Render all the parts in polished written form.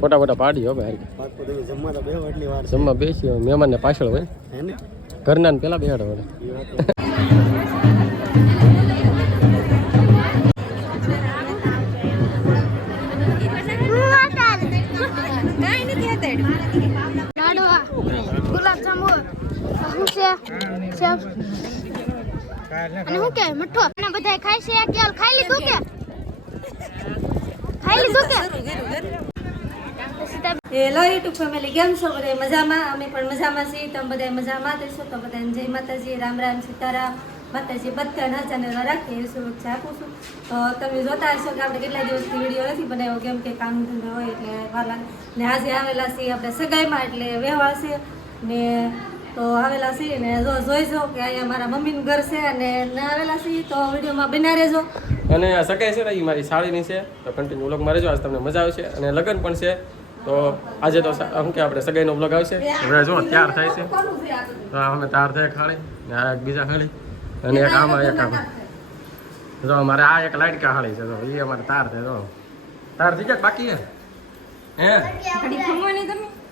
ફોટા ફોટા પાડી હો ભાઈ જમવા બેસી મહેમાન ને પાછળ હોય ઘરના ને પેલા બેહાડો હોય બધા ખાય છે કેલ ખાઈ લીધું કે હેલો યુટ્યુબ ફેમિલી કેમ છો બધા મજામાં અમે પણ મજામાં છીએ તમે બધા મજામાં થશો તો બધાને જય માતાજી રામ રામ સીતારામ માતાજી બધાના ચેનલ રાખીએ શુભેચ્છા આપું છું તો તમે જોતા હશો કે આપણે કેટલા દિવસથી વિડીયો નથી બનાવ્યો કેમ કે કામ ધંધા હોય એટલે વાર લાગે ને આજે આવેલા છીએ આપણે સગાઈમાં એટલે વ્યવહાર છે ને તો આવેલા છીએ ને જોઈજો કે અહીંયા મારા મમ્મીનું ઘર છે અને ન આવેલા છીએ તો વિડીયોમાં બના રહેજો અને આ સગાઈ છે ને એ મારી સાળીની છે તો કન્ટિન્યુ વ્લોગમાં રહેજો આજ તમને મજા આવશે અને લગ્ન પણ છે તો આજે તો શું કે આપણે સગાઈનો વ્લોગ આવશે હવે જો તૈયાર થાય છે તો અમે તૈયાર થાય ખાલી ને આ એક બીજા ખાલી અને એક આમાં એક આમાં જો અમારે આ એક લાઈટકા ખાલી છે તો એ અમારે તાર થાય જો તાર થઈ ગયા બાકી હે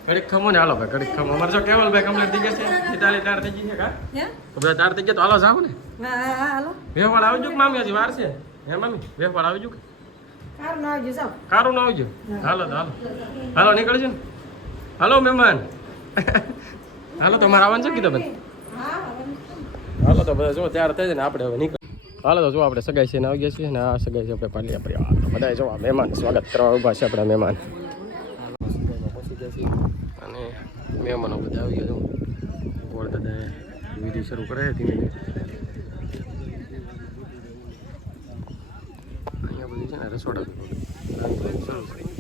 ઘડીક ખમો ને હાલો ભાઈ ઘડીક ખમો અમારે જો કેવલ ભાઈ કમ્પ્લીટ થઈ ગયા છે ઇટાલી તાર થઈ ગઈ છે કા તો બધા તાર થઈ ગયા તો હાલો જાવ ને હા હાલો વેવાળ આવજો કે મામી હજી વાર છે હે મામી વેવાળ આવજો કે કારું ના આવજો હાલો તો હાલો હાલો નીકળજો ને હાલો મહેમાન હાલો તો મારે આવવાનું છે કીધું બેન હાલો તો બધા જો તૈયાર થઈ જાય ને આપણે હવે નીકળ હાલો તો જો આપણે સગાઈ છે ને આવી ગયા છીએ ને આ સગાઈ છે આપણે પાલી પરિવાર તો બધા જો મહેમાન સ્વાગત કરવા ઊભા છે આપણા મહેમાન પહોંચી ગયા છીએ અને મહેમાનો બધા આવી ગયા ગોળ દાદા વિધિ શરૂ કરે ધીમે અહીંયા બધી છે ને રસોડા શરૂ કરી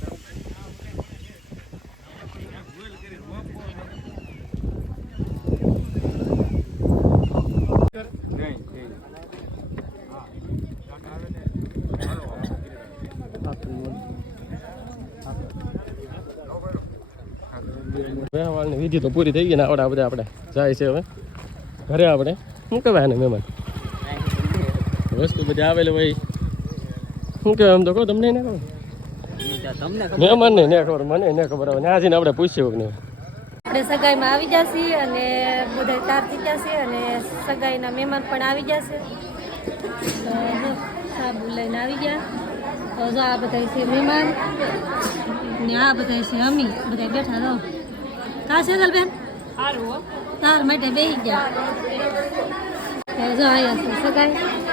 વ્યવહારની વિધિ તો પૂરી થઈ ગઈ ને આવડા બધા આપણે જાય છે હવે ઘરે આપણે શું કહેવાય ને મહેમાન વસ્તુ બધી આવેલી હોય શું કહેવાય એમ તો કહો તમને ને ખબર મહેમાન ને ને ખબર મને ને ખબર આવે ને આપણે પૂછ્યું કે નહીં આપણે સગાઈમાં આવી જશે અને બધા તાર થઈ જશે અને સગાઈના મહેમાન પણ આવી જશે સાબુ લઈને આવી ગયા તો જો આ બધા છે મહેમાન ને આ બધા છે અમી બધા બેઠા રહો કા છે બેન તાર માટે બેસી ગયા જો આયા છે સગાઈ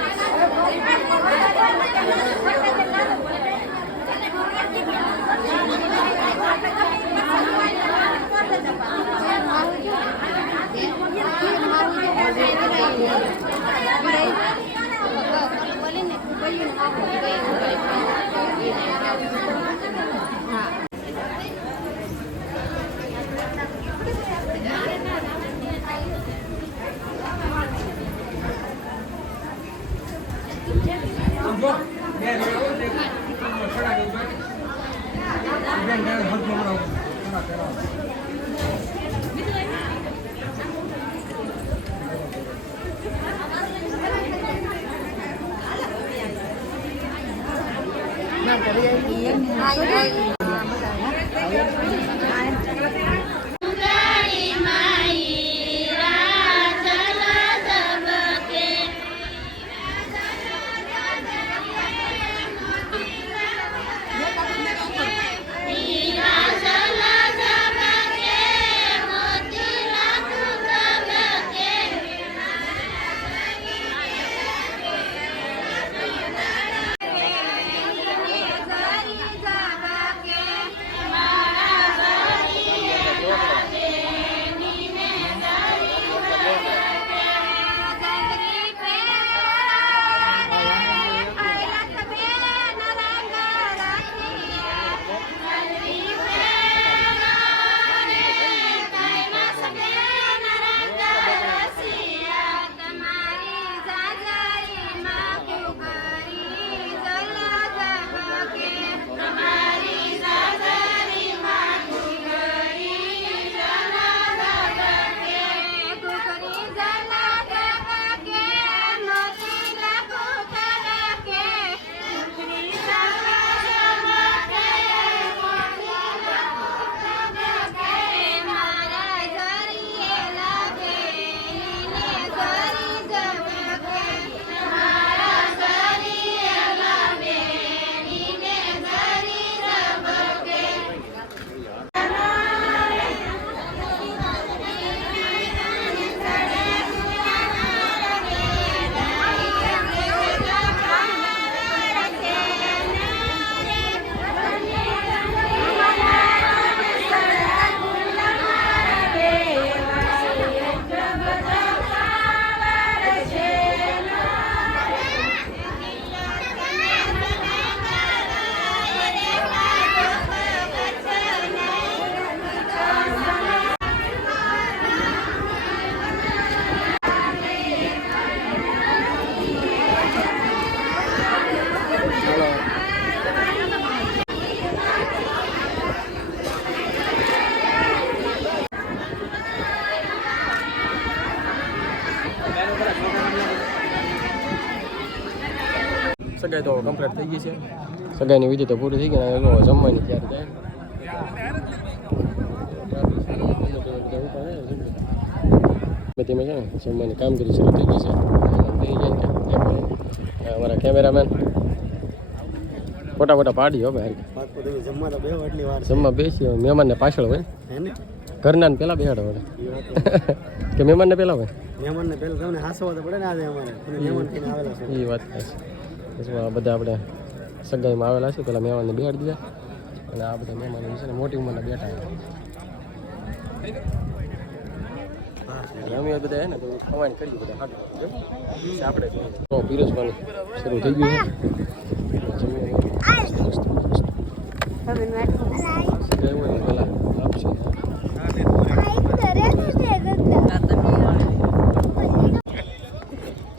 સગાઈ તો કમ્પ્લીટ થઈ ગઈ છે. સગાઈની વિધિ તો પૂરી થઈ ગઈ અને જમવાની ત્યારે જાય. ધીમે છે ને જમવાની કામગીરી શરૂ થઈ ગઈ છે. અમારા કેમેરામેન ફોટા પાડી હો ભાઈ. જમવા બેસી મહેમાનને પાછળ હોય ઘરના ને પેલા બેહાડો હોય કે મહેમાનને પેલા હોય. મહેમાનને પહેલા તમને હાસવા તો પડે ને આજે અમારે મહેમાન થઈને આવેલા છે. એ વાત છે. આ બધા આપણે સગાઈમાં આવેલા છે પેલા મહેમાનને બેહાડી દીધા અને આ બધા મહેમાન છે ને મોટી ઉંમરના બેઠા અમે બધા હે ને તો ખવાઈને કરીએ બધા હાટું આપણે તો પીરસવાનું શરૂ થઈ ગયું છે. પેલા આપશે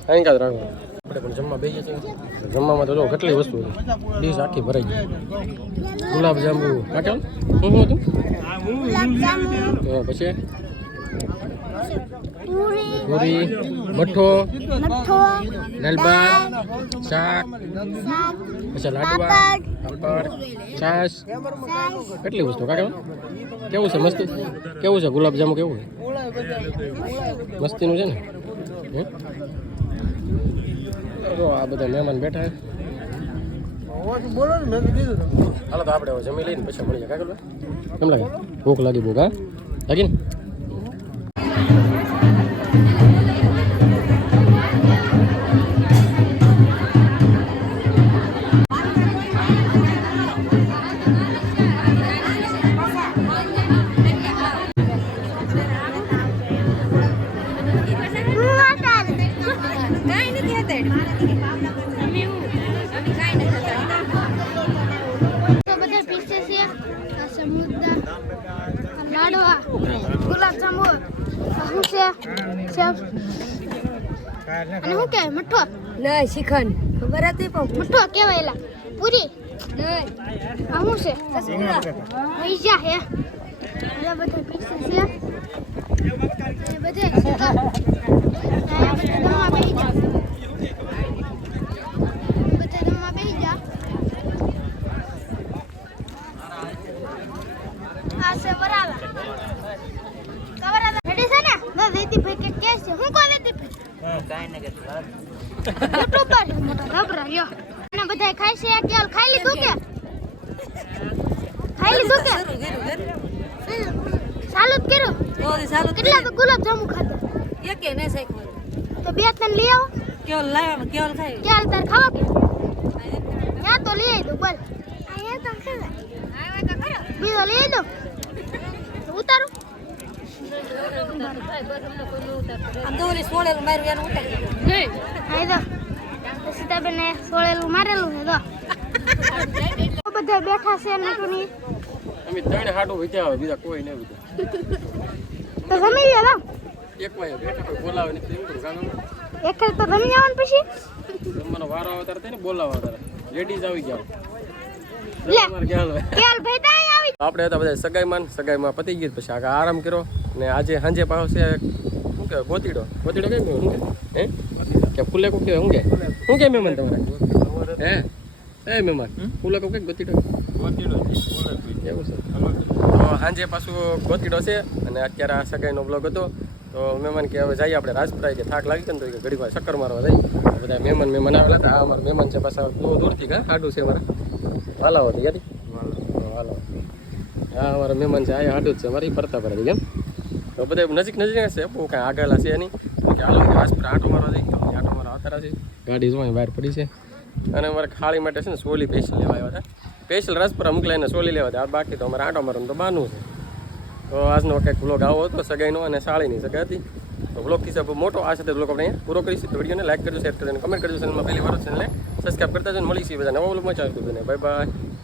અહીં કાદ રાખો આપણે પણ જમવા બેસીએ છીએ. જમવામાં તો જો કેટલી વસ્તુ હતી. ડીશ આખી ભરાઈ ગઈ. ગુલાબ જાંબુ કાકેલ શું હતું તો પછી પૂરી મઠ્ઠો દાળ ભાત શાક પછી લાડવા પાપડ છાશ કેટલી વસ્તુ કાકેલ કેવું છે મસ્તી કેવું છે ગુલાબ જાંબુ કેવું છે મસ્તીનું છે ને જો આ બધા મહેમાન બેઠા હાલો તો આપણે જમી લઈને પછી મળીએ કાકલ કેમ લાગે ભૂખ લાગી ભૂખ હા લાગી ને ગુલાબ જાંબુ શું છે અને શું કે મઠ્ઠો નહીં શ્રીખંડ ખબર હતી પણ મઠ્ઠો કેવાયલા પૂરી નહીં આ શું છે રસગુલ્લા પૈસા હે બધા પૈસા છે એ બધે બધા બેહી જા આ છે બરાબર રેડી છે ને ના દેતી ભાઈ કે છે હું કોણ દેતી ભાઈ કાઈ ન કે યુટ્યુબ પર મોટો ઘબરા લ્યો અને બધાય ખાય છે કેલ ખાઈ લીધું કે ચાલુ જ કર્યું કેટલા તો ગુલાબ જાંબુ ખાધા એકે ને શેકવા તો બે ત્રણ લઈ આવો કેવલ લાવ્યા કેવલ ખાઈ કેલ તાર ખાવા કે યા તો લઈ આવી દો બોલ આયા તો ખાવા આયા તો કરો બીજો લઈ આવી દો ઉતારું આમ તો ઓલી સોળેલું માર્યું એનું ઉતારી નહીં આઈ દો સીતાબેને સોળેલું મારેલું છે તો બધા બેઠા છે નટુની અમે ત્રણે હાટું વિચાર આવે બીજા કોઈ નહીં વિચાર તો જમી લે દો એક વાય બેઠા કોઈ બોલાવે નહીં એમ કરું કામ એક તો જમી જવાનું પછી જમવાનો વારો આવે ત્યારે તેને બોલાવવા ત્યારે લેડીઝ આવી ગયા લે અમારે ખ્યાલ હોય કેલ ભાઈ તાઈ આવી આપણે હતા બધા સગાઈમાં પતી ગઈ પછી આગળ આરામ કર્યો ને આજે સાંજે પાછો છે શું કે ગોતીડો કેમ શું કે હે કે ફૂલે કો કે શું કે મહેમાન તમારે હે એ મહેમાન ફૂલે કો કે ગોતીડો એવું છે તો સાંજે પાછું ગોતીડો છે અને અત્યારે આ સગાઈનો બ્લોગ હતો તો મહેમાન કે હવે જઈએ આપણે રાજપુરા કે થાક લાગી ને તો ઘડી વાર ચક્કર મારવા જઈએ બધા મહેમાન આવેલા હતા આ અમારા મહેમાન છે પાછા બહુ દૂરથી કા હાડું છે અમારે હાલાવો હતી યાદી હાલો હા અમારા મહેમાન છે આ હાડું જ છે અમારી ફરતા ફરતી કેમ તો બધા નજીક છે બહુ કાંઈ આગળલા છે નહીં કે હાલો રાજપુરા આટો મારવા જઈએ તો આટો મારવા આવતા છે ગાડી જો બહાર પડી છે અને અમારે ખાળી માટે છે ને સોલી સ્પેશિયલ લેવા આવ્યા હતા સ્પેશિયલ રાજપુરા મોકલાઈને સોલી લેવા હતા બાકી તો અમારે આટો મારવાનું તો બહારનું છે તો આજનો કંઈક બ્લોગ આવો હતો સગાઈનો અને સાળીની સગાઈ હતી તો બ્લોગ હિસાબ મોટો આ સાથે બ્લોગ આપણે પૂરો કરીશું તો વિડીયોને લાઈક કરજો શેર કરજો અને કમેન્ટ કરજો ચેનલમાં પહેલી વાર ચેનલને સબસ્ક્રાઈબ કરતા જઈને મળીશું બધા નવા બ્લોગમાં ચાલુ કરજો ને બાય બાય.